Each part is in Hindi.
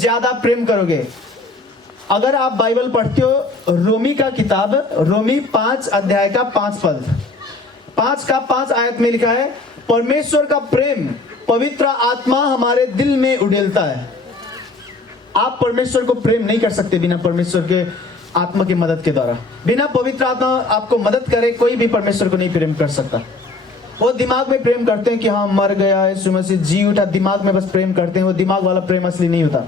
ज्यादा प्रेम करोगे। अगर आप बाइबल पढ़ते हो, रोमी का किताब, रोमी 5 अध्याय का 5 पद, 5 का 5 आयत में लिखा है, परमेश्वर का प्रेम पवित्र आत्मा हमारे दिल में उड़ेलता है। आप परमेश्वर को प्रेम नहीं कर सकते बिना परमेश्वर के आत्मा की मदद के द्वारा। बिना पवित्र आत्मा आपको मदद करे कोई भी परमेश्वर को नहीं प्रेम कर सकता। वो दिमाग में प्रेम करते हैं कि हाँ मर गया यीशु मसीह जी उठा, दिमाग में बस प्रेम करते हैं। वो दिमाग वाला प्रेम असली नहीं होता।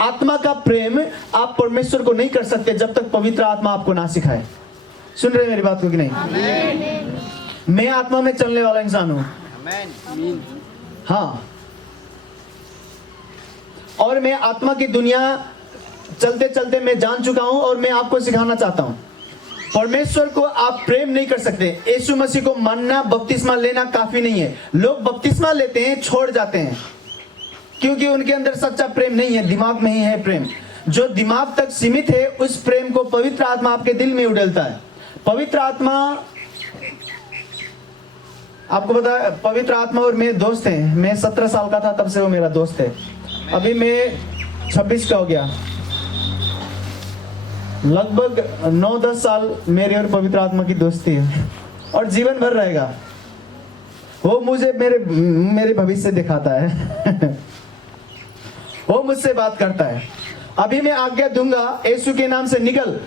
आत्मा का प्रेम आप परमेश्वर को नहीं कर सकते जब तक पवित्र आत्मा आपको ना सिखाए। सुन रहे मेरी बात को कि नहीं? मैं आत्मा में चलने वाला इंसान हूं। हाँ, और मैं आत्मा की दुनिया चलते चलते मैं जान चुका हूं और मैं आपको सिखाना चाहता हूं। परमेश्वर को आप प्रेम नहीं कर सकते। यीशु मसीह को मानना, बपतिस्मा लेना काफी नहीं है। लोग बपतिस्मा लेते हैं, छोड़ जाते हैं क्योंकि उनके अंदर सच्चा प्रेम नहीं है, दिमाग में ही है प्रेम। जो दिमाग तक सीमित है उस प्रेम को पवित्र आत्मा आपके दिल में उड़ेलता है। पवित्र आत्मा, आपको पता है पवित्र आत्मा और मेरे दोस्त हैं। मैं 17 साल का था तब से वो मेरा दोस्त है। अभी मैं 26 का हो गया। लगभग 9-10 साल मेरे और पवित्र आत्मा की दोस्ती है और जीवन भर रहेगा। वो मुझे मेरे भविष्य दिखाता है वो मुझसे बात करता है। अभी मैं आज्ञा दूंगा, यीशु के नाम से निकल।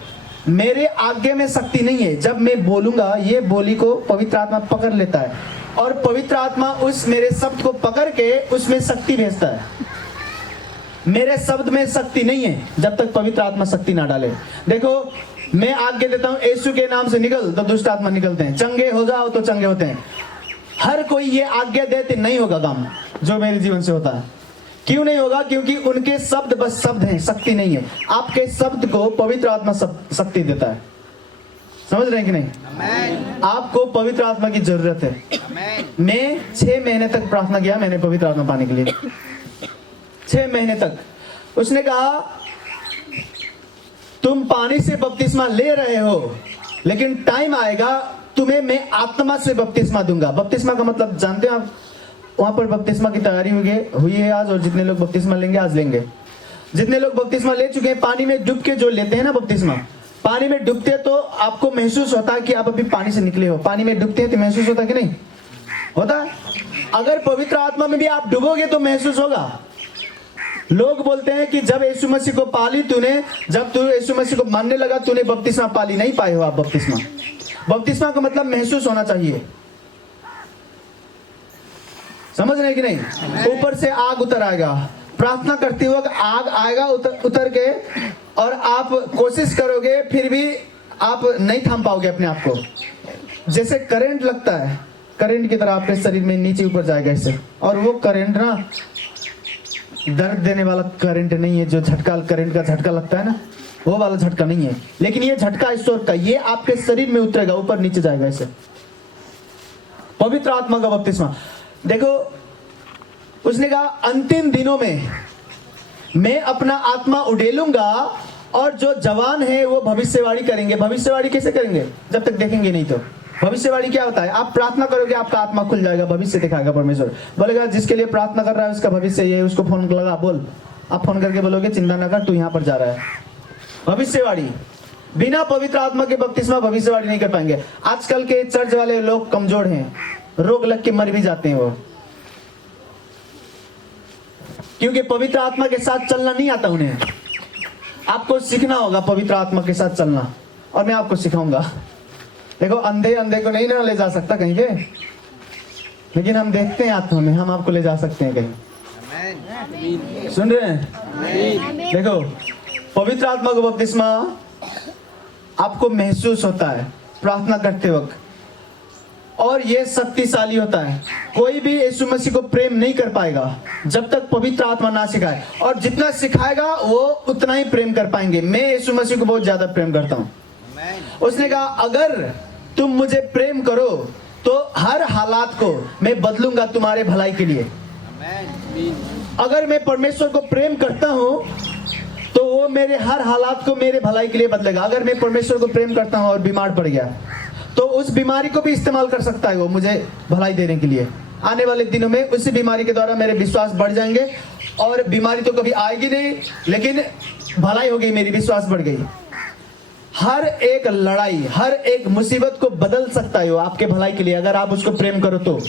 मेरे आज्ञा में शक्ति नहीं है। जब मैं बोलूंगा ये बोली को पवित्र आत्मा पकड़ लेता है और पवित्र आत्मा उस मेरे शब्द को पकड़ के उसमें शक्ति भेजता है। मेरे शब्द में शक्ति नहीं है जब तक पवित्र आत्मा शक्ति ना डाले। देखो, मैं आज्ञा देता हूं यीशु के नाम से निकल तो दुष्ट आत्मा निकलते हैं, चंगे हो जाओ तो चंगे होते हैं। हर कोई ये आज्ञा देते नहीं होगा काम जो मेरे जीवन से होता है। क्यों नहीं होगा? क्योंकि उनके शब्द बस शब्द हैं, शक्ति नहीं है। आपके शब्द को पवित्र आत्मा शक्ति देता है। समझ रहे हैं कि नहीं? आपको पवित्र आत्मा की जरूरत है। मैं 6 महीने तक प्रार्थना किया मैंने पवित्र आत्मा पाने के लिए। 6 महीने तक। उसने कहा तुम पानी से बपतिस्मा ले रहे हो लेकिन टाइम आएगा तुम्हें मैं आत्मा से बपतिस्मा दूंगा। बपतिस्मा का मतलब जानते हैं आप? वहां पर बपतिस्मा की तैयारी हुई है आज, और जितने लोग बपतिस्मा लेंगे आज लेंगे। जितने लोग बपतिस्मा ले चुके हैं, पानी में डूब के जो लेते हैं ना बपतिस्मा, पानी में डूबते तो आपको महसूस होता है कि आप अभी पानी से निकले हो। पानी में डूबते हैं तो महसूस होता है कि नहीं होता? अगर पवित्र आत्मा में भी आप डूबोगे तो महसूस होगा। लोग बोलते हैं कि जब यीशु मसीह को पाली तूने, जब तू यीशु मसीह को मानने लगा तूने बपतिस्मा पाली। नहीं पाए हो आप बपतिस्मा। बपतिस्मा का मतलब महसूस होना चाहिए। समझ रहे कि नहीं? ऊपर से आग उतर आएगा। प्रार्थना करते वक्त आग आएगा उतर के, और आप कोशिश करोगे फिर भी आप नहीं थाम पाओगे अपने आप को। जैसे करंट लगता है, करंट की तरह आपके शरीर में नीचे ऊपर जाएगा इससे। और वो करंट ना दर्द देने वाला करंट नहीं है, जो झटका करंट का झटका लगता है ना, वो वाला झटका नहीं है। लेकिन ये झटका ईश्वर का, ये आपके शरीर में उतरेगा, ऊपर नीचे जाएगा इससे। पवित्र आत्मा का बपतिस्मा। देखो, उसने कहा अंतिम दिनों में मैं अपना आत्मा उड़ेलूंगा और जो जवान है वो भविष्यवाणी करेंगे। भविष्यवाणी कैसे करेंगे? जब तक देखेंगे नहीं तो। भविष्यवाणी क्या होता है? आप प्रार्थना करोगे आपका आत्मा खुल जाएगा, भविष्य दिखाएगा परमेश्वर। बोलेगा जिसके लिए प्रार्थना कर रहा है उसका भविष्य ये, उसको फोन लगा बोल। आप फोन करके बोलोगे चिंता न कर तू यहाँ पर जा रहा है। भविष्यवाणी। बिना पवित्र आत्मा के बपतिस्मा भविष्यवाणी नहीं कर पाएंगे। आजकल के चर्च वाले लोग कमजोर हैं, रोग लग के मर भी जाते हैं वो, क्योंकि पवित्र आत्मा के साथ चलना नहीं आता उन्हें। आपको सीखना होगा पवित्र आत्मा के साथ चलना, और मैं आपको सिखाऊंगा। देखो, अंधे को नहीं ना ले जा सकता कहीं पे, लेकिन हम देखते हैं आत्मा में, हम आपको ले जा सकते हैं कहीं। सुन रहे हैं? देखो, पवित्र आत्मा को बपतिस्मा आपको महसूस होता है प्रार्थना करते वक्त, और ये शक्तिशाली होता है। कोई भी यीशु मसीह को प्रेम नहीं कर पाएगा जब तक पवित्र आत्मा ना सिखाए, और जितना सिखाएगा वो उतना ही प्रेम कर पाएंगे। मैं यीशु मसीह को बहुत ज्यादा प्रेम करता हूँ। उसने कहा अगर तुम मुझे प्रेम करो तो हर हालात को मैं बदलूंगा तुम्हारे भलाई के लिए। अगर मैं परमेश्वर को प्रेम करता हूँ तो वो मेरे हर हालात को मेरे भलाई के लिए बदलेगा। अगर मैं परमेश्वर को प्रेम करता हूँ और बीमार पड़ गया तो उस बीमारी को भी इस्तेमाल कर सकता है वो मुझे भलाई देने के लिए। आने वाले दिनों में उसी बीमारी के द्वारा मेरे विश्वास बढ़ जाएंगे और बीमारी तो कभी आएगी नहीं, लेकिन भलाई हो गई, मेरी विश्वास बढ़ गई। हर एक लड़ाई, हर एक मुसीबत को बदल सकता है वो आपके भलाई के लिए, अगर आप उसको प्रेम करो तो।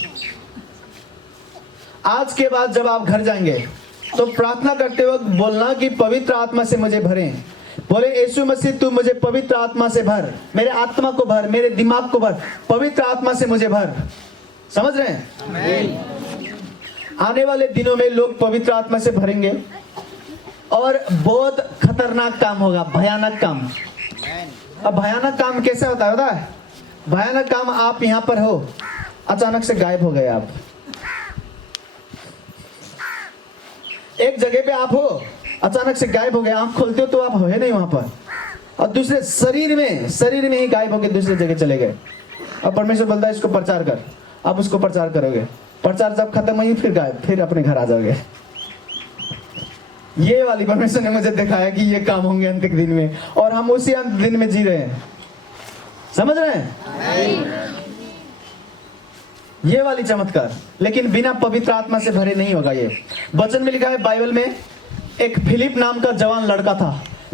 आज के बाद जब आप घर जाएंगे तो प्रार्थना करते वक्त बोलना कि पवित्र आत्मा से मुझे भरें। बोले यीशु मसीह तू मुझे पवित्र आत्मा से भर, मेरे आत्मा को भर, मेरे दिमाग को भर, पवित्र आत्मा से मुझे भर। समझ रहे हैं? आने वाले दिनों में लोग पवित्र आत्मा से भरेंगे और बहुत खतरनाक काम होगा, भयानक काम। अब भयानक काम कैसे होता है? भयानक काम, आप यहां पर हो, अचानक से गायब हो गए। आप एक जगह पे आप हो, अचानक से गायब हो गए, आंख खोलते हो तो आप हो नहीं वहां पर, और दूसरे शरीर में ही गायब होकर दूसरी जगह चले गए। अब परमेश्वर बोलता है इसको प्रचार कर, आप उसको प्रचार करोगे, प्रचार जब खत्म हुई फिर गायब, फिर अपने घर आ जाओगे। ये वाली परमेश्वर ने मुझे दिखाया कि ये काम होंगे अंत के दिन में, और हम उसी अंत दिन में जी रहे हैं। समझ रहे हैं? ये वाली चमत्कार, लेकिन बिना पवित्र आत्मा से भरे नहीं होगा। ये वचन में लिखा है बाइबल में, एक फिलिप नाम का जवान लड़का था।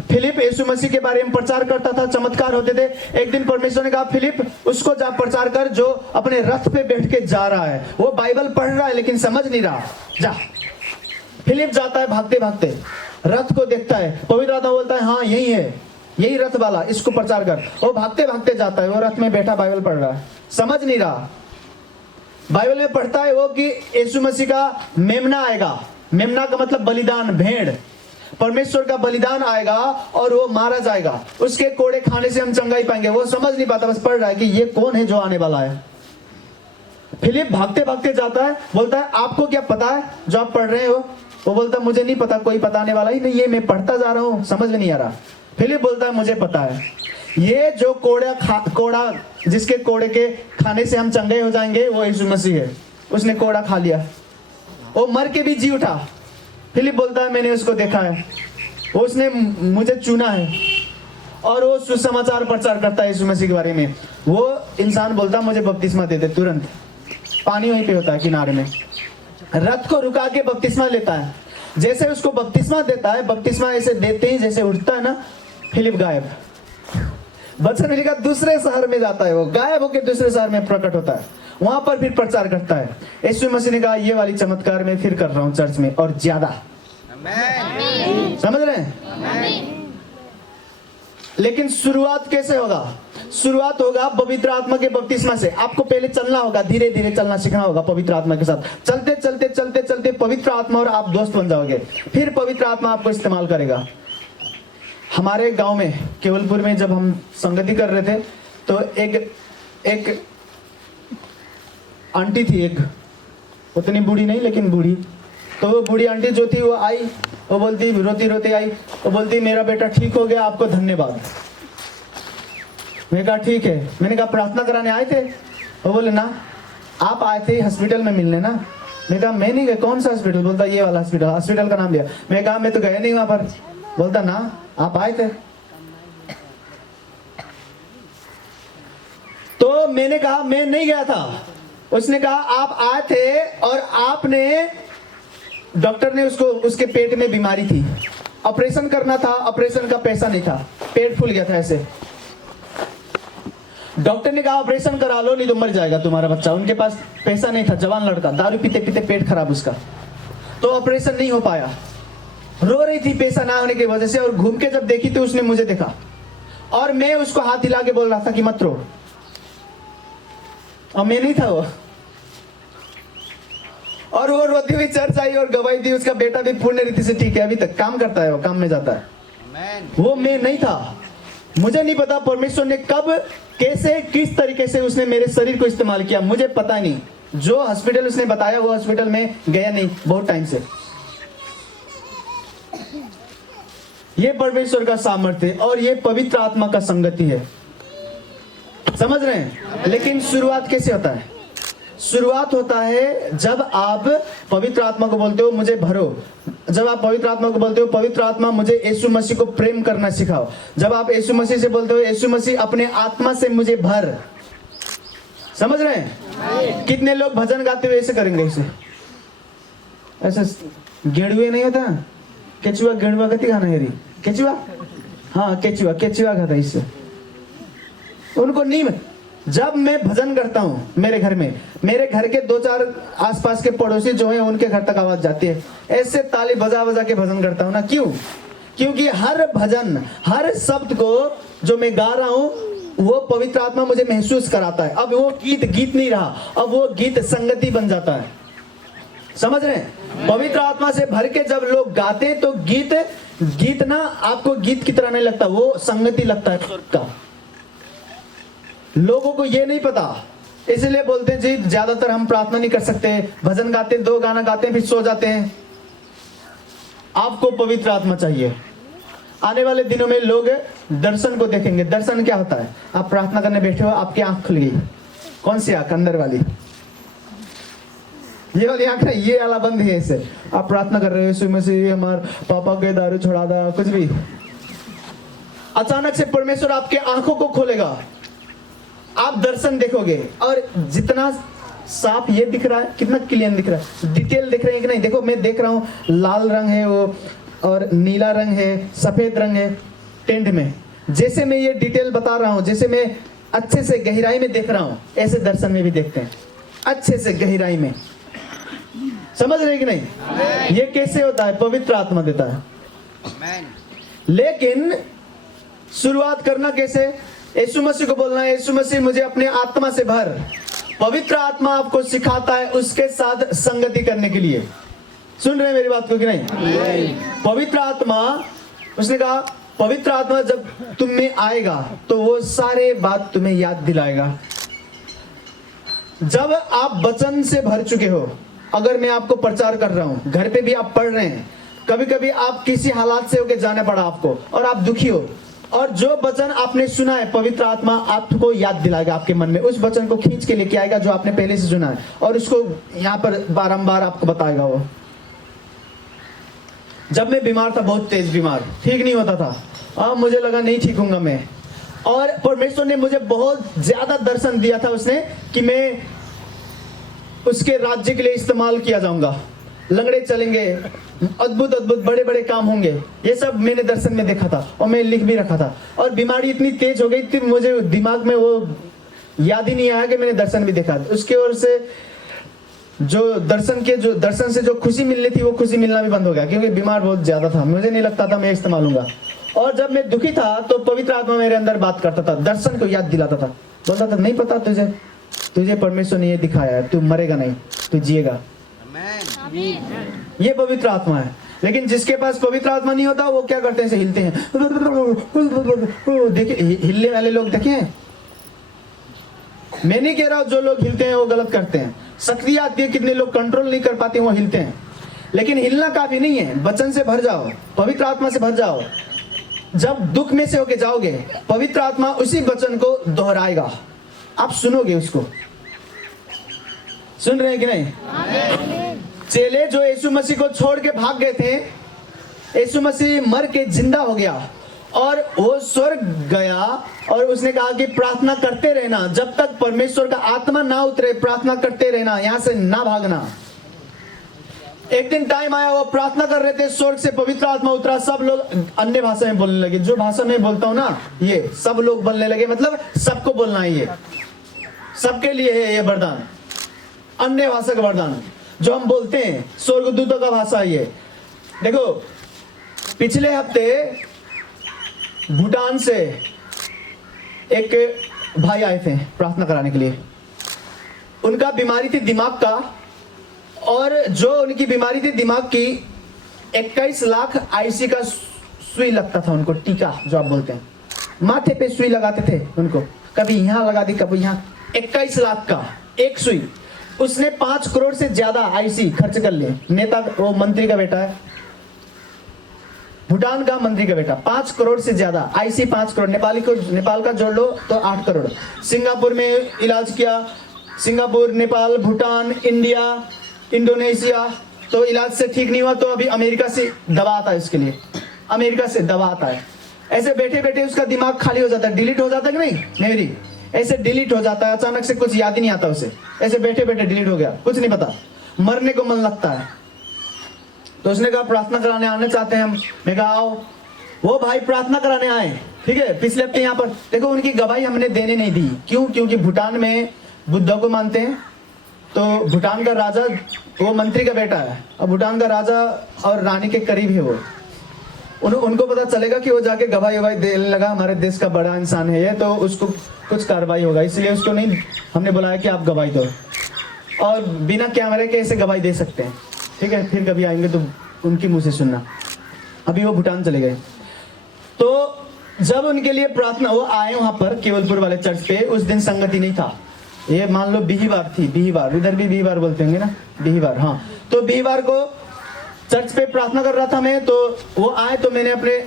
फिलिप यीशु मसीह के बारे में प्रचार करता था, चमत्कार होते थे। एक दिन परमेश्वर ने कहा फिलिप उसको जा प्रचार कर जो अपने रथ पे बैठ के जा रहा है, वो बाइबल पढ़ रहा है लेकिन समझ नहीं रहा, जा। फिलिप जाता है भागते भागते, रथ को देखता है, पवित्र आत्मा बोलता है हाँ यही है, यही रथ वाला, इसको प्रचार कर। वो भागते भागते जाता है, वो रथ में बैठा बाइबल पढ़ रहा है, समझ नहीं रहा। बाइबल में पढ़ता है वो कि यीशु मसीह का मेमना आएगा, मेमना का मतलब बलिदान, भेड़, परमेश्वर का बलिदान आएगा और वो मारा जाएगा, उसके कोड़े खाने से हम चंगाई पाएंगे। वो समझ नहीं पाता, बस पढ़ रहा है कि ये कौन है जो आने वाला है। फिलिप भागते भागते जाता है, बोलता है आपको क्या पता है जो आप पढ़ रहे हो? वो बोलता है मुझे नहीं पता, कोई बताने वाला ही नहीं है, मैं पढ़ता जा रहा हूँ, समझ में नहीं आ रहा। फिलिप बोलता है मुझे पता है, ये जो कोड़ा जिसके कोड़े के खाने से हम चंगे हो जाएंगे वो यीशु मसीह है। उसने कोड़ा खा लिया, वो मर के भी जी उठा। फिलिप बोलता है मैंने उसको देखा है, उसने मुझे चुना है, और वो सुसमाचार प्रचार करता है यीशु मसीह के बारे में। वो इंसान बोलता है मुझे बपतिस्मा दे दे, तुरंत पानी वहीं पे होता है किनारे में, रथ को रुका के बपतिस्मा लेता है। जैसे उसको बपतिस्मा देता है, बपतिस्मा ऐसे देते ही जैसे उठता है ना, फिलिप गायब। वचन में लिखा दूसरे शहर में जाता है, वो गायब होकर दूसरे शहर में प्रकट होता है, वहां पर फिर प्रचार करता है। यीशु मसीह ने कहा ये वाली चमत्कार मैं फिर कर रहा हूं चर्च में, और ज्यादा। समझ रहे हैं? लेकिन शुरुआत कैसे होगा? शुरुआत होगा पवित्र आत्मा के बपतिस्मा से। आपको पहले चलना होगा, धीरे धीरे चलना सीखना होगा पवित्र आत्मा के साथ। चलते चलते चलते चलते पवित्र आत्मा और आप दोस्त बन जाओगे, फिर पवित्र आत्मा आपको इस्तेमाल करेगा। हमारे गांव में केवलपुर में जब हम संगति कर रहे थे तो एक आंटी थी, एक उतनी बूढ़ी नहीं लेकिन बूढ़ी। तो वो बूढ़ी आंटी जो थी वो आई, वो बोलती, रोती रोती आई, वो बोलती मेरा बेटा ठीक हो गया, आपको धन्यवाद। मैंने कहा ठीक है। मैंने कहा प्रार्थना कराने आए थे? वो बोले ना, आप आए थे हॉस्पिटल में मिलने ना। मैंने कहा मैं नहीं गया। कौन सा हॉस्पिटल? बोलता ये वाला हॉस्पिटल, हॉस्पिटल का नाम लिया। मैंने कहा मैं तो गया नहीं वहां पर। बोलता ना आप आए थे। तो मैंने कहा मैं नहीं गया था। उसने कहा आप आए थे और आपने, डॉक्टर ने उसके पेट में बीमारी थी, ऑपरेशन करना था, ऑपरेशन का पैसा नहीं था, पेट फूल गया था ऐसे। डॉक्टर ने कहा ऑपरेशन करा लो नहीं तो मर जाएगा तुम्हारा बच्चा। उनके पास पैसा नहीं था, जवान लड़का, दारू पीते पीते पेट खराब उसका, तो ऑपरेशन नहीं हो पाया। रो रही थी पैसा ना होने की वजह से, और घूम के जब देखी तो उसने मुझे देखा, और मैं उसको हाथ हिला के बोल रहा था कि मत रो, और मैं नहीं था वो। और वो रोती हुई चर्च आई और गवाही दी। उसका बेटा भी पूर्ण रीति से ठीक है, अभी तक काम करता है, वो काम में जाता है। वो मैं नहीं था। मुझे नहीं पता परमेश्वर ने कब, कैसे, किस तरीके से उसने मेरे शरीर को इस्तेमाल किया, मुझे पता नहीं। जो हॉस्पिटल उसने बताया वो हॉस्पिटल में गया नहीं बहुत टाइम से। ये परमेश्वर का सामर्थ्य है और ये पवित्र आत्मा का संगति है। समझ रहे हैं? लेकिन शुरुआत कैसे होता है? शुरुआत होता है जब आप पवित्र आत्मा को बोलते हो मुझे भरो। जब आप पवित्र आत्मा को बोलते हो पवित्र आत्मा मुझे यीशु मसीह को प्रेम करना सिखाओ। जब आप यीशु मसीह से बोलते हो यीशु मसीह अपने आत्मा से मुझे भर। समझ रहे हैं? कितने लोग भजन गाते हुए ऐसे करेंगे, ऐसे ऐसे गेड़ुए नहीं होता, केचुआ गेड़ुआ कति खाना हेरी, केचुआ, हाँ केचुआ, केचुआ खाता इससे। उनको नीम, जब मैं भजन करता हूँ मेरे घर में, मेरे घर के 2-4 आसपास के पड़ोसी जो हैं उनके घर तक आवाज जाती है, ऐसे ताली बजा बजा के भजन करता हूँ ना। क्यों? क्योंकि हर भजन, हर शब्द को जो मैं गा रहा हूँ वो पवित्र आत्मा मुझे महसूस कराता है। अब वो गीत गीत नहीं रहा, अब वो गीत संगति बन जाता है। समझ रहे हैं? पवित्र आत्मा से भर के जब लोग गाते हैं तो गीत ना आपको गीत की तरह नहीं लगता, वो संगति लगता है स्वर्ग का। लोगों को ये नहीं पता, इसलिए बोलते हैं जी ज्यादातर हम प्रार्थना नहीं कर सकते, भजन गाते हैं, 2 गाना गाते हैं फिर सो जाते हैं। आपको पवित्र आत्मा चाहिए। आने वाले दिनों में लोग दर्शन को देखेंगे। दर्शन क्या होता है? आप प्रार्थना करने बैठे हो, आपकी आंख खुल गई। कौन सी आंख? अंदर वाली, ये वाली आंख नहीं, ये वाला बंद है। ऐसे आप प्रार्थना कर रहे हो, यीशु मसीह हमारे पापा के दारू छुड़ा दे, कुछ भी, अचानक से परमेश्वर आपके आंखों को खोलेगा, आप दर्शन देखोगे। और जितना साफ ये दिख रहा है, कितना क्लियर दिख रहा है, डिटेल दिख रहे हैं कि नहीं? देखो मैं देख रहा हूँ लाल रंग है वो, और नीला रंग है, सफेद रंग है टेंट में। जैसे मैं ये डिटेल बता रहा हूँ, जैसे मैं अच्छे से गहराई में देख रहा हूँ, ऐसे दर्शन में भी देखते हैं, अच्छे से गहराई में। समझ रहे कि नहीं? ये कैसे होता है? पवित्र आत्मा देता है। लेकिन शुरुआत करना कैसे? यीशु मसीह को बोलना है, यीशु मसीह मुझे अपने आत्मा से भर। पवित्र आत्मा आपको सिखाता है उसके साथ संगति करने के लिए। सुन रहे हैं मेरी बात को कि नहीं? पवित्र आत्मा, उसने कहा पवित्र आत्मा जब तुम में आएगा तो वो सारे बात तुम्हें याद दिलाएगा। जब आप वचन से भर चुके हो, अगर मैं आपको प्रचार कर रहा हूं, घर पे भी आप पढ़ रहे हैं, कभी कभी आप किसी हालात से होके जाना पड़ा आपको और आप दुखी हो, और जो वचन आपने सुना है पवित्र आत्मा आपको याद दिलाएगा, आपके मन में उस वचन को खींच के लेके आएगा जो आपने पहले से सुना है, और उसको यहाँ पर बारंबार आपको बताएगा। वो जब मैं बीमार था, बहुत तेज बीमार, ठीक नहीं होता था, मुझे लगा नहीं ठीक होऊंगा मैं, और परमेश्वर ने मुझे बहुत ज्यादा दर्शन दिया था उसने कि मैं उसके राज्य के लिए इस्तेमाल किया जाऊंगा, लंगड़े चलेंगे, अद्भुत अद्भुत बड़े बड़े काम होंगे। ये सब मैंने दर्शन में देखा था और मैं लिख भी रखा था। और बीमारी इतनी तेज हो गई थी, मुझे दिमाग में वो याद ही नहीं आया कि मैंने दर्शन भी देखा। उसके ओर से जो दर्शन से जो खुशी मिलनी थी वो खुशी मिलना भी बंद हो गया, क्योंकि बीमार बहुत ज्यादा था, मुझे नहीं लगता था मैं इस्तेमाल लूंगा। और जब मैं दुखी था तो पवित्र आत्मा मेरे अंदर बात करता था, दर्शन को याद दिलाता था, बोलता था नहीं पता तुझे परमेश्वर ने ये दिखाया है, तू मरेगा नहीं, तू जिएगा। ये पवित्र आत्मा है। लेकिन जिसके पास पवित्र आत्मा नहीं होता वो क्या करते हैं? हिलते हैं। देखिए हिलने वाले लोग देखे हैं? मैं नहीं कह रहा हूं जो लोग हिलते हैं वो गलत करते हैं, शक्ति आती है, कितने लोग कंट्रोल नहीं कर पाते वो हिलते हैं। लेकिन हिलना काफी नहीं है, वचन से भर जाओ, पवित्र आत्मा से भर जाओ। जब दुख में से होके जाओगे, पवित्र आत्मा उसी वचन को दोहराएगा, आप सुनोगे उसको। सुन रहे हैं कि नहीं? चेले जो यीशु मसीह को छोड़ के भाग गए थे, यीशु मसीह मर के जिंदा हो गया और वो स्वर्ग गया, और उसने कहा कि प्रार्थना करते रहना जब तक परमेश्वर का आत्मा ना उतरे, प्रार्थना करते रहना, यहां से ना भागना। एक दिन टाइम आया, वो प्रार्थना कर रहे थे, स्वर्ग से पवित्र आत्मा उतरा, सब लोग अन्य भाषा में बोलने लगे। जो भाषा में बोलता हूं ना, ये सब लोग बोलने लगे, मतलब सबको बोलना है, ये सबके लिए है ये वरदान, अन्य भाषा का वरदान जो हम बोलते हैं, स्वर्गदूतों का भाषा। ये देखो, पिछले हफ्ते भूटान से एक भाई आए थे प्रार्थना कराने के लिए। उनका बीमारी थी दिमाग का, और जो उनकी बीमारी थी दिमाग की, 21 लाख आईसी का सुई लगता था उनको, टीका जो आप बोलते हैं, माथे पे सुई लगाते थे उनको, कभी यहां लगा दी कभी यहां। 21 लाख का एक सुई। उसने 5 करोड़ से ज्यादा आईसी खर्च कर लिए। नेता, वो मंत्री का बेटा है, भूटान का मंत्री का बेटा, 5 करोड़ से ज्यादा आईसी, 5 करोड़ नेपाल का जोड़ लो तो 8 करोड़। सिंगापुर में इलाज किया, Singapore, Nepal, Bhutan, India, Indonesia, तो इलाज से ठीक नहीं हुआ तो अभी अमेरिका से दवा आता है इसके लिए, अमेरिका से दवा आता है। ऐसे बैठे बैठे उसका दिमाग खाली हो जाता है, डिलीट हो जाता है कि नहीं मेमोरी, ऐसे डिलीट हो जाता है, अचानक से कुछ याद ही नहीं आता उसे, ऐसे बैठे बैठे डिलीट हो गया, कुछ नहीं पता, मरने को मन लगता है। तो उसने कहा प्रार्थना कराने आना चाहते हैं हम। मैं कहा आओ। वो भाई प्रार्थना कराने आए, ठीक है। पिछले हफ्ते यहाँ पर देखो, उनकी गवाही हमने देने नहीं दी। क्यों? क्योंकि भूटान में बुद्ध को मानते हैं। तो भूटान का राजा, वो मंत्री का बेटा है, और भूटान का राजा और रानी के करीब है वो। उनको पता चलेगा कि वो जाके गवाही ववाही देने लगा, हमारे देश का बड़ा इंसान है ये, तो उसको कुछ कार्रवाई होगा। इसलिए उसको नहीं हमने बुलाया कि आप गवाही दो, और बिना कैमरे के ऐसे गवाही दे सकते हैं, ठीक है। फिर कभी आएंगे तो उनकी मुंह से सुनना। अभी वो भूटान चले गए। तो जब उनके लिए प्रार्थना, वो आए वहां पर केवलपुर वाले चर्च पे। उस दिन संगति नहीं था, ये मान लो बिहीवार थी, बिहीवार, उधर भी बिहीवार बोलते होंगे ना, बिहीवार, हाँ। तो बिहीवार को चर्च पे प्रार्थना कर रहा था मैं, तो वो आए तो मैंने अपने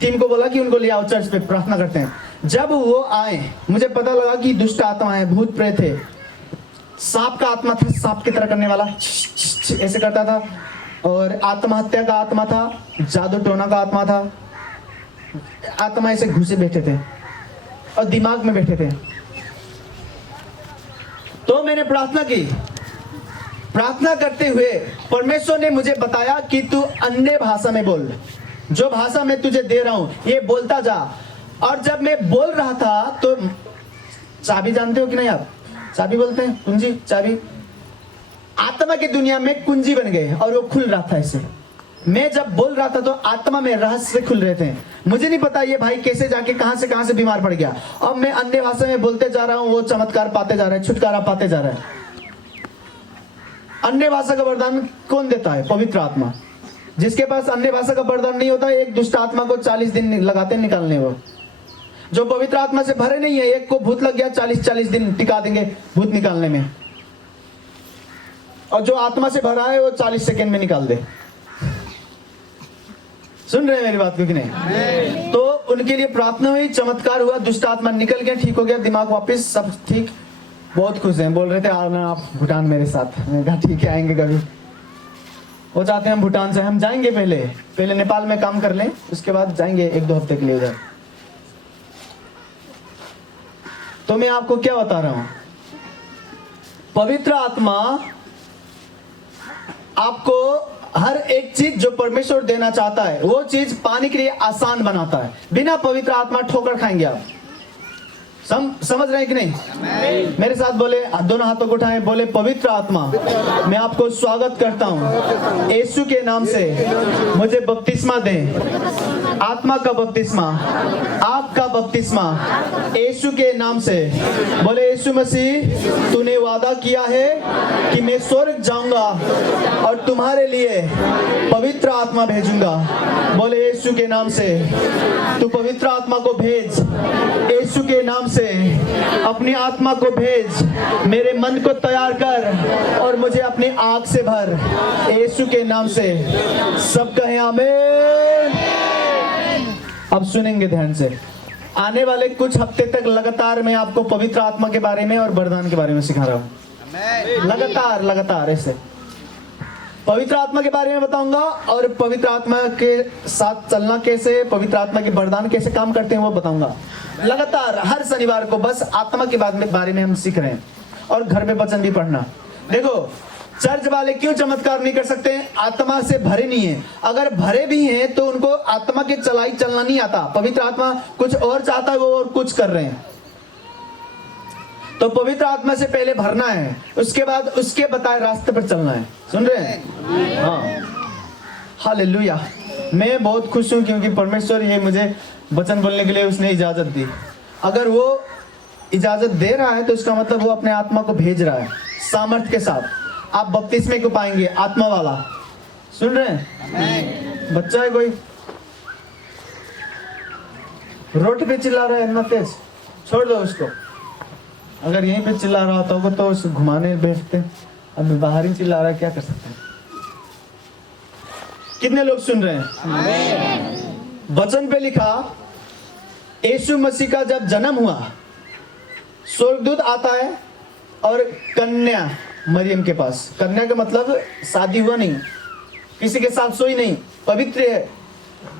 टीम को बोला कि उनको ले आओ चर्च पे प्रार्थना करते हैं। जब वो आए मुझे पता लगा कि दुष्ट आत्मा है, भूत प्रेत है। सांप का आत्मा था, सांप की तरह करने वाला, ऐसे करता था। और आत्महत्या का आत्मा था, जादू टोना का आत्मा था। आत्मा ऐसे घुसे बैठे थे और दिमाग में बैठे थे। तो मैंने प्रार्थना की। प्रार्थना करते हुए परमेश्वर ने मुझे बताया कि तू अन्य भाषा में बोल, जो भाषा मैं तुझे दे रहा हूं ये बोलता जा। और जब मैं बोल रहा था तो चाबी जानते हो कि नहीं आप? चाबी बोलते हैं, कुंजी, चाबी। आत्मा की दुनिया में कुंजी बन गए और वो खुल रहा था ऐसे। मैं जब बोल रहा था तो आत्मा में रहस्य खुल रहे थे। मुझे नहीं पता ये भाई कैसे जाके कहां से बीमार पड़ गया। अब मैं अन्य भाषा में बोलते जा रहा हूं, वो चमत्कार पाते जा रहे हैं, छुटकारा पाते जा रहे हैं। अन्य भाषा का वरदान कौन देता है? पवित्र आत्मा। जिसके पास अन्य भाषा का वरदान नहीं होता, एक दुष्ट आत्मा को 40 दिन लगाते निकालने। वो जो पवित्र आत्मा से भरे नहीं है, एक को भूत लग गया, 40 दिन टिका देंगे भूत निकालने में। और जो आत्मा से भरा है वो 40 सेकेंड में निकाल दे। सुन रहे हैं मेरी बात को कि नहीं? तो उनके लिए प्रार्थना हुई, चमत्कार हुआ, दुष्ट आत्मा निकल गया, ठीक हो गया, दिमाग वापस सब ठीक। बहुत खुश हैं, बोल रहे थे आना आप भूटान मेरे साथ। मैंने कहा ठीक है, आएंगे कभी। वो चाहते हैं हम भूटान से हम जाएंगे, पहले नेपाल में काम कर लें, उसके बाद जाएंगे 1-2 हफ्ते के लिए उधर। तो मैं आपको क्या बता रहा हूं, पवित्र आत्मा आपको हर एक चीज जो परमेश्वर देना चाहता है वो चीज पाने के लिए आसान बनाता है। बिना पवित्र आत्मा ठोकर खाएंगे आप। समझ रहे हैं कि नहीं? मेरे साथ बोले, दोनों हाथों को उठाएं, बोले पवित्र आत्मा मैं आपको स्वागत करता हूं, यीशु के नाम से मुझे बपतिस्मा दें, आत्मा का बपतिस्मा, आपका बपतिस्मा यीशु के नाम से। बोले यीशु मसीह तूने वादा किया है कि मैं स्वर्ग जाऊंगा और तुम्हारे लिए पवित्र आत्मा भेजूंगा। बोले यीशु के नाम से तू पवित्र आत्मा को भेज, यीशु के नाम से अपनी आत्मा को भेज, मेरे मन को तैयार कर और मुझे अपनी आग से भर, यीशु के नाम से। सब कहें आमीन। अब सुनेंगे ध्यान से। आने वाले कुछ हफ्ते तक लगातार मैं आपको पवित्र आत्मा के बारे में और वरदान के बारे में सिखा रहा हूं। लगातार ऐसे पवित्र आत्मा के बारे में बताऊंगा और पवित्र आत्मा के साथ चलना कैसे, पवित्र आत्मा के वरदान कैसे काम करते हैं वो बताऊंगा। लगातार हर शनिवार को बस आत्मा के बारे में हम सीख रहे हैं और घर में वचन भी पढ़ना। देखो चर्च वाले क्यों चमत्कार नहीं कर सकते? आत्मा से भरे नहीं है। अगर भरे भी हैं तो उनको आत्मा के चलाई चलना नहीं आता। पवित्र आत्मा कुछ और चाहता है, वो और कुछ कर रहे हैं। तो पवित्र आत्मा से पहले भरना है, उसके बाद उसके बताए रास्ते पर चलना है। सुन रहे हैं? हाँ, हालेलुया। मैं बहुत खुश हूं क्योंकि परमेश्वर ये मुझे वचन बोलने के लिए उसने इजाजत दी। अगर वो इजाजत दे रहा है तो इसका मतलब वो अपने आत्मा को भेज रहा है सामर्थ के साथ। आप बपतिस्मे को पाएंगे आत्मा वाला। सुन रहे हैं? बच्चा है कोई रोड पे चिल्ला रहा है इतना तेज, छोड़ दो उसको। अगर यहीं पे चिल्ला रहा होता तो उसे घुमाने भेजते। अब बाहर ही चिल्ला रहा है, क्या कर सकते हैं? कितने लोग सुन रहे हैं? वचन पे लिखा यीशु मसीह का जब जन्म हुआ, स्वर्गदूत आता है और कन्या मरियम के पास। कन्या का मतलब शादी हुआ नहीं, किसी के साथ सोई नहीं, पवित्र है।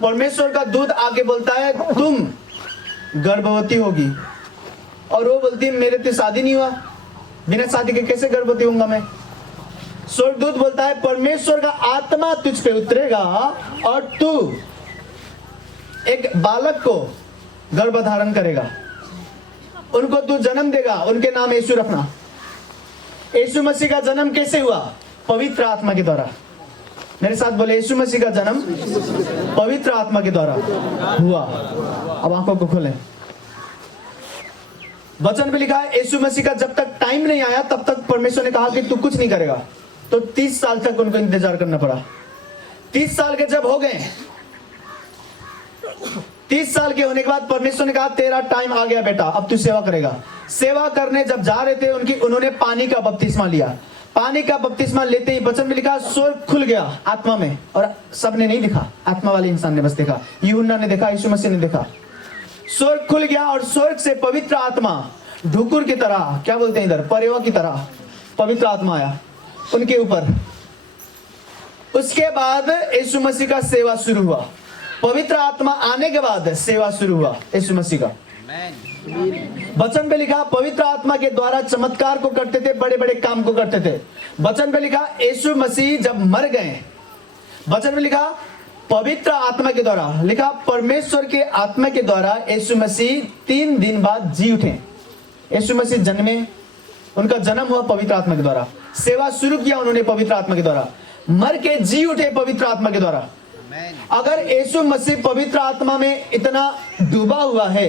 परमेश्वर का दूत आके बोलता है तुम गर्भवती होगी। और वो बोलती है मेरे तो शादी नहीं हुआ, बिना शादी के कैसे गर्भवती होऊंगा मैं? स्वर्गदूत बोलता है परमेश्वर का आत्मा तुझ पे उतरेगा और तू एक बालक को गर्भ धारण करेगा, उनको तू जन्म देगा, उनके नाम यीशु रखना। यीशु मसीह का जन्म कैसे हुआ? पवित्र आत्मा के द्वारा। मेरे साथ बोले, यीशु मसीह का जन्म पवित्र आत्मा के द्वारा हुआ। अब आंखों को खोलें। वचन में लिखा है यीशु मसीह का जब तक टाइम नहीं आया तब तक परमेश्वर ने कहा कि तू कुछ नहीं करेगा। तो 30 साल तक उनको इंतजार करना पड़ा। 30 साल के जब हो गए, 30 साल के होने के बाद परमेश्वर ने कहा तेरा टाइम आ गया बेटा, अब तू सेवा करेगा। सेवा करने जब जा रहे थे उन्होंने पानी का बपतिस्मा लिया। पानी का बपतिस्मा लेते ही वचन में लिखा स्वर्ग खुल गया आत्मा में, और सबने नहीं देखा, आत्मा वाले इंसान ने बस देखा। यूहन्ना ने देखा, यीशु मसीह ने देखा। स्वर्ग खुल गया और स्वर्ग से पवित्र आत्मा ढुकुर की तरह, क्या बोलते हैं इधर, परेवा की तरह पवित्र आत्मा आया उनके ऊपर। उसके बाद यीशु मसीह का सेवा शुरू हुआ। पवित्र आत्मा आने के बाद सेवा शुरू हुआ यीशु मसीह का। वचन पे लिखा पवित्र आत्मा के द्वारा चमत्कार को करते थे, बड़े बड़े काम को करते थे। वचन पे लिखा यीशु मसीह जब मर गए, वचन में लिखा पवित्र आत्मा के द्वारा, लिखा परमेश्वर के आत्मा के द्वारा यीशु मसीह 3 दिन बाद जी उठे। यीशु मसीह जन्मे, उनका जन्म हुआ पवित्र आत्मा के द्वारा। सेवा शुरू किया उन्होंने पवित्र आत्मा के द्वारा, मर के जी उठे पवित्र आत्मा के द्वारा। अगर यीशु मसीह पवित्र आत्मा में इतना डूबा हुआ है,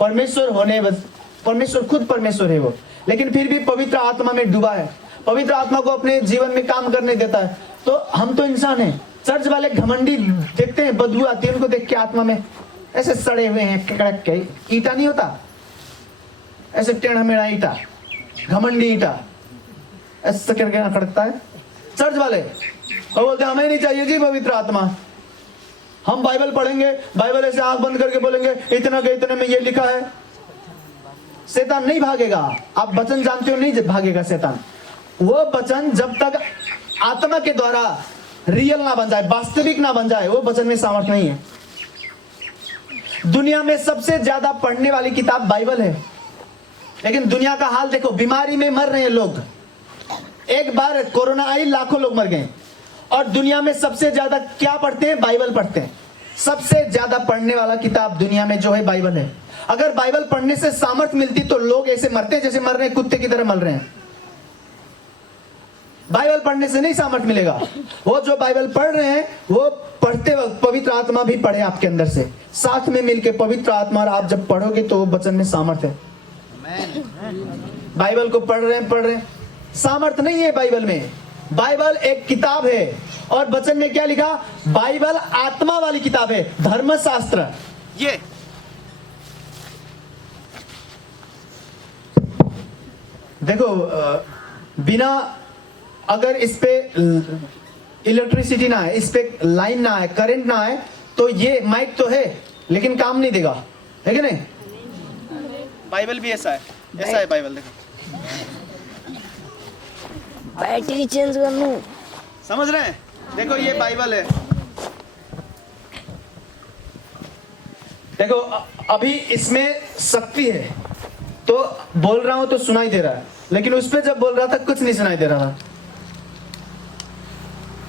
परमेश्वर खुद परमेश्वर है वो, लेकिन फिर भी पवित्र आत्मा में डूबा है, पवित्र आत्मा को अपने जीवन में काम करने देता है, तो हम तो इंसान हैं। चर्च वाले घमंडी देखते हैं, बदबू आती है उनको देख के, आत्मा में ऐसे सड़े हुए हैं, कड़क के ईटा नहीं होता, ऐसे टेढ़ा मेढ़ा ईटा, घमंडी ईटा ऐसे करके खड़कता है। चर्च वाले और बोलते हैं हमें नहीं चाहिए जी पवित्र आत्मा, हम बाइबल पढ़ेंगे, बाइबल ऐसे आंख बंद करके बोलेंगे इतना के इतने में ये लिखा है। शैतान नहीं भागेगा, आप वचन जानते हो, नहीं भागेगा शैतान। वो वचन जब तक आत्मा के द्वारा रियल ना बन जाए, वास्तविक ना बन जाए, वो वचन में सामर्थ्य नहीं है। दुनिया में सबसे ज्यादा पढ़ने वाली किताब बाइबल है, लेकिन दुनिया का हाल देखो, बीमारी में मर रहे हैं लोग। एक बार कोरोना आई, लाखों लोग मर गए, और दुनिया में सबसे ज्यादा क्या पढ़ते हैं? बाइबल पढ़ते हैं। सबसे ज्यादा पढ़ने वाला किताब दुनिया में जो है बाइबल है। अगर बाइबल पढ़ने से सामर्थ्य मिलती तो लोग ऐसे मरते जैसे मर रहे हैं, कुत्ते की तरह मर रहे हैं। बाइबल पढ़ने से नहीं सामर्थ्य मिलेगा। वो जो बाइबल पढ़ रहे हैं, वो पढ़ते वक्त पवित्र आत्मा भी पढ़े आपके अंदर से, साथ में मिलके पवित्र आत्मा, और आप जब पढ़ोगे तो वचन में सामर्थ्य है। बाइबल को पढ़ रहे हैं, सामर्थ्य नहीं है बाइबल में। बाइबल एक किताब है, और वचन में क्या लिखा? बाइबल आत्मा वाली किताब है, धर्मशास्त्र। ये देखो, बिना अगर इस पे इलेक्ट्रिसिटी ना है, इस पे लाइन ना है, करंट ना है, तो ये माइक तो है लेकिन काम नहीं देगा, है कि नहीं? बाइबल भी ऐसा है बाइबल। देखो बैटरी चेंज कर लूं, समझ रहे हैं? देखो ये बाइबल है, देखो अभी इसमें शक्ति है, तो बोल रहा हूं तो सुनाई दे रहा है, लेकिन उस पे जब बोल रहा था कुछ नहीं सुनाई दे रहा था।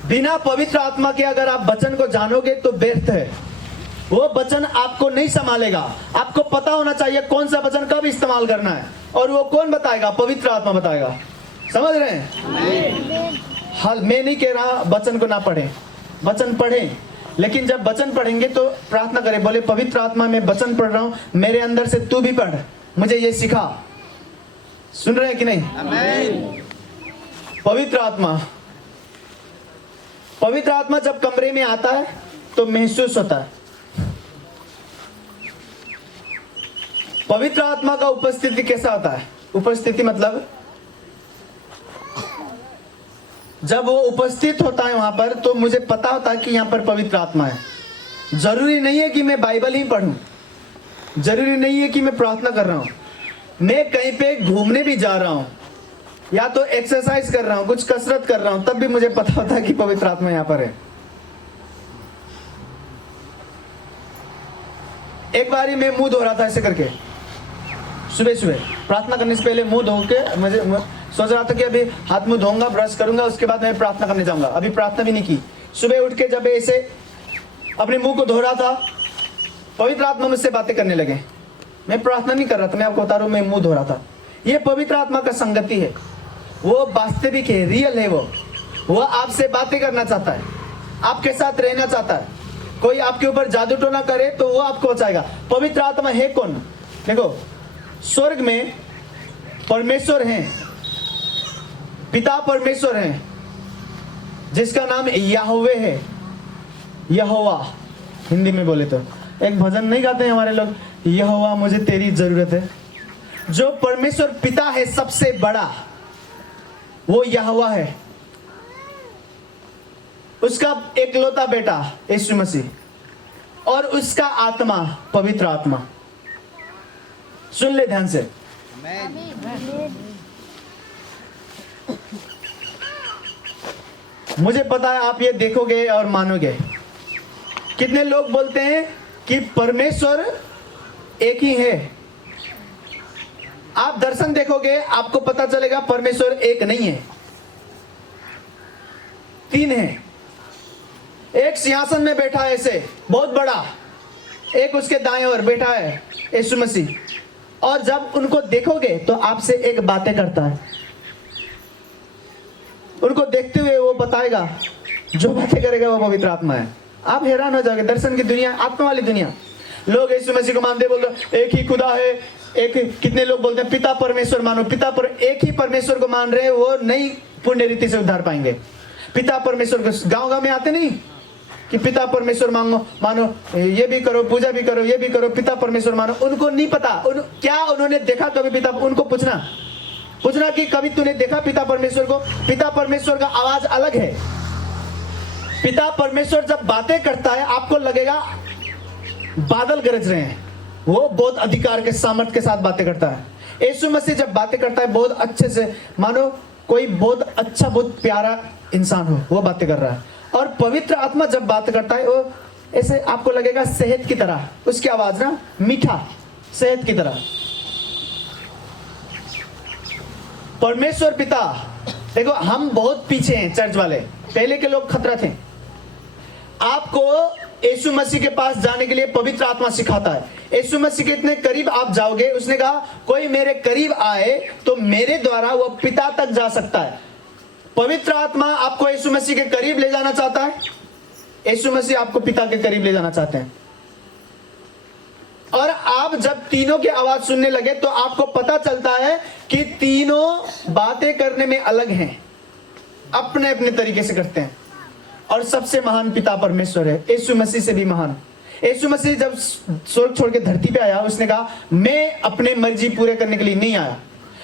बिना पवित्र आत्मा के अगर आप वचन को जानोगे तो व्यर्थ है, वो वचन आपको नहीं संभालेगा। आपको पता होना चाहिए कौन सा वचन कब इस्तेमाल करना है, और वो कौन बताएगा? पवित्र आत्मा बताएगा। समझ रहे हैं? हाल मैं नहीं कह रहा वचन को ना पढ़ें, वचन पढ़ें, लेकिन जब वचन पढ़ेंगे तो प्रार्थना करें, बोले पवित्र आत्मा मैं वचन पढ़ रहा हूं, मेरे अंदर से तू भी पढ़, मुझे ये सिखा। सुन रहे हैं कि नहीं? आमीन। पवित्र आत्मा जब कमरे में आता है तो महसूस होता है। पवित्र आत्मा का उपस्थिति कैसा होता है? उपस्थिति मतलब जब वो उपस्थित होता है वहां पर, तो मुझे पता होता है कि यहां पर पवित्र आत्मा है। जरूरी नहीं है कि मैं बाइबल ही पढूं, जरूरी नहीं है कि मैं प्रार्थना कर रहा हूं, मैं कहीं पे घूमने भी जा रहा हूं या तो एक्सरसाइज कर रहा हूं, कुछ कसरत कर रहा हूं, तब भी मुझे पता होता है कि पवित्र आत्मा यहां पर है। एक बारी मैं मुंह धो रहा था ऐसे करके, सुबह सुबह प्रार्थना करने से पहले मुंह धो के मुझे सोच रहा था कि अभी हाथ मुंह धोऊंगा, ब्रश करूंगा, उसके बाद मैं प्रार्थना करने जाऊंगा। अभी प्रार्थना भी नहीं की। सुबह उठ के जब ऐसे अपने मुंह को धो रहा था, पवित्र आत्मा मुझसे बातें करने लगे। मैं प्रार्थना नहीं कर रहा था, मैं आपको बता रहा हूं, मैं मुंह धो रहा था। ये पवित्र आत्मा का संगति है, वो वास्तविक है, रियल है। वो आपसे बातें करना चाहता है, आपके साथ रहना चाहता है। कोई आपके ऊपर जादू टोना करे तो वो आपको बचाएगा। पवित्र आत्मा है कौन? देखो, स्वर्ग में परमेश्वर हैं, पिता परमेश्वर हैं, जिसका नाम याहवे है। यहोवा हिंदी में बोले तो एक भजन नहीं गाते हैं हमारे लोग, यहोवा मुझे तेरी जरूरत है। जो परमेश्वर पिता है सबसे बड़ा, वो यहोवा है। उसका एकलौता बेटा यीशु मसीह, और उसका आत्मा पवित्र आत्मा। सुन ले ध्यान से। मुझे पता है आप ये देखोगे और मानोगे। कितने लोग बोलते हैं कि परमेश्वर एक ही है। आप दर्शन देखोगे, आपको पता चलेगा परमेश्वर एक नहीं है, तीन है। एक सिंहासन में बैठा है ऐसे बहुत बड़ा, एक उसके दाएं ओर बैठा है यीशु मसीह। और जब उनको देखोगे तो आपसे एक बातें करता है। उनको देखते हुए वो बताएगा, जो बातें करेगा वो पवित्र आत्मा है। आप हैरान हो जाओगे। दर्शन की दुनिया, आत्मा वाली दुनिया। लोग यीशु मसीह को मानते, बोलते एक ही खुदा है, एक। कितने लोग बोलते हैं पिता परमेश्वर मानो, पिता पर एक ही परमेश्वर को मान रहे, वो नहीं पुण्य रीति से उद्धार पाएंगे। पिता परमेश्वर को गांव में आते नहीं कि पिता परमेश्वर मानो, ये भी करो, पूजा भी करो, ये भी करो, पिता परमेश्वर मानो। उनको नहीं पता क्या उन्होंने देखा कभी पिता। उनको पूछना कि कभी तूने देखा पिता परमेश्वर को? पिता परमेश्वर का आवाज अलग है। पिता परमेश्वर जब बातें करता है, आपको लगेगा बादल गरज रहे हैं। वो बहुत अधिकार के सामर्थ्य के साथ बातें करता है। यीशु मसीह जब बातें करता है बहुत अच्छे से, मानो कोई बहुत अच्छा, बहुत प्यारा इंसान हो, वो बातें कर रहा है। और पवित्र आत्मा जब बात करता है, वो ऐसे आपको लगेगा शहद की तरह। उसकी आवाज ना मीठा, शहद की तरह। परमेश्वर पिता, देखो हम बहुत पीछे हैं चर्च वाले। पहले के लोग खतरा थे। आपको यीशु मसीह के पास जाने के लिए पवित्र आत्मा सिखाता है। यीशु मसीह के इतने करीब आप जाओगे, उसने कहा कोई मेरे करीब आए तो मेरे द्वारा वो पिता तक जा सकता है। पवित्र आत्मा आपको यीशु मसीह के करीब ले जाना चाहता है, यीशु मसीह आपको पिता के करीब ले जाना चाहते हैं। और आप जब तीनों की आवाज सुनने लगे तो आपको पता चलता है कि तीनों बातें करने में अलग हैं, अपने अपने तरीके से करते हैं। और सबसे महान पिता परमेश्वर है, यीशु मसीह से भी महान। यीशु मसीह जब स्वर्ग छोड़ के धरती पे आया, उसने कहा मैं अपने मर्जी पूरे करने के लिए नहीं आया।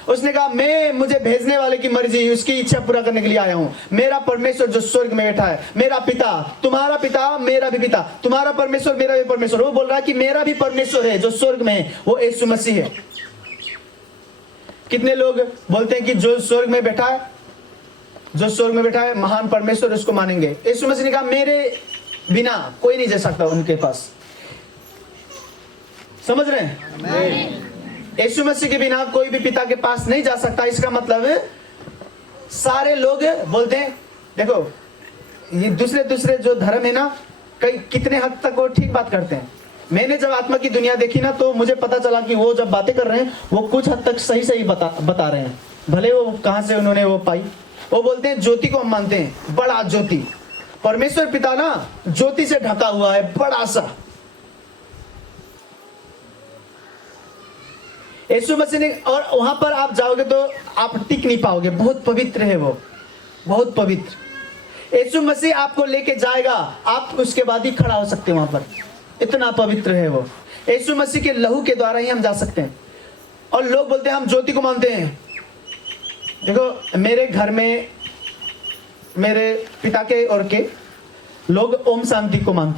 उसने कहा मैं मुझे भेजने वाले की मर्जी, उसकी इच्छा पूरा करने के लिए आया हूं। मेरा परमेश्वर जो स्वर्ग में बैठा है, मेरा पिता, तुम्हारा पिता, मेरा भी पिता, तुम्हारा परमेश्वर, मेरा भी परमेश्वर। वो बोल रहा है कि मेरा भी परमेश्वर है जो स्वर्ग में है, वो यीशु मसीह है। कितने लोग बोलते हैं कि जो स्वर्ग में बैठा है, जो स्वर्ग में बैठा है महान परमेश्वर, उसको मानेंगे। यीशु मसीह ने कहा मेरे बिना कोई नहीं जा सकता उनके पास। समझ रहे हैं? यीशु मसीह के बिना कोई भी पिता के पास नहीं जा सकता। इसका मतलब है सारे लोग बोलते हैं, देखो ये दूसरे जो धर्म है ना, कई कितने हद तक वो ठीक बात करते हैं। मैंने जब आत्मा की दुनिया देखी ना, तो मुझे पता चला कि वो जब बातें कर रहे हैं वो कुछ हद तक सही बता रहे हैं। भले वो कहां से उन्होंने वो पाई। वो बोलते हैं ज्योति को हम मानते हैं, बड़ा ज्योति। परमेश्वर पिता ना ज्योति से ढका हुआ है, बड़ा सा। यीशु मसीह ने, और वहां पर आप जाओगे तो आप टिक नहीं पाओगे, बहुत पवित्र है वो, बहुत पवित्र। यीशु मसीह आपको लेके जाएगा, आप उसके बाद ही खड़ा हो सकते हैं वहां पर, इतना पवित्र है वो। यीशु मसीह के लहू के द्वारा ही हम जा सकते हैं। और लोग बोलते हैं हम ज्योति को मानते हैं। देखो मेरे घर में मेरे पिता के और के लोग ओम शांति को मानते हैं।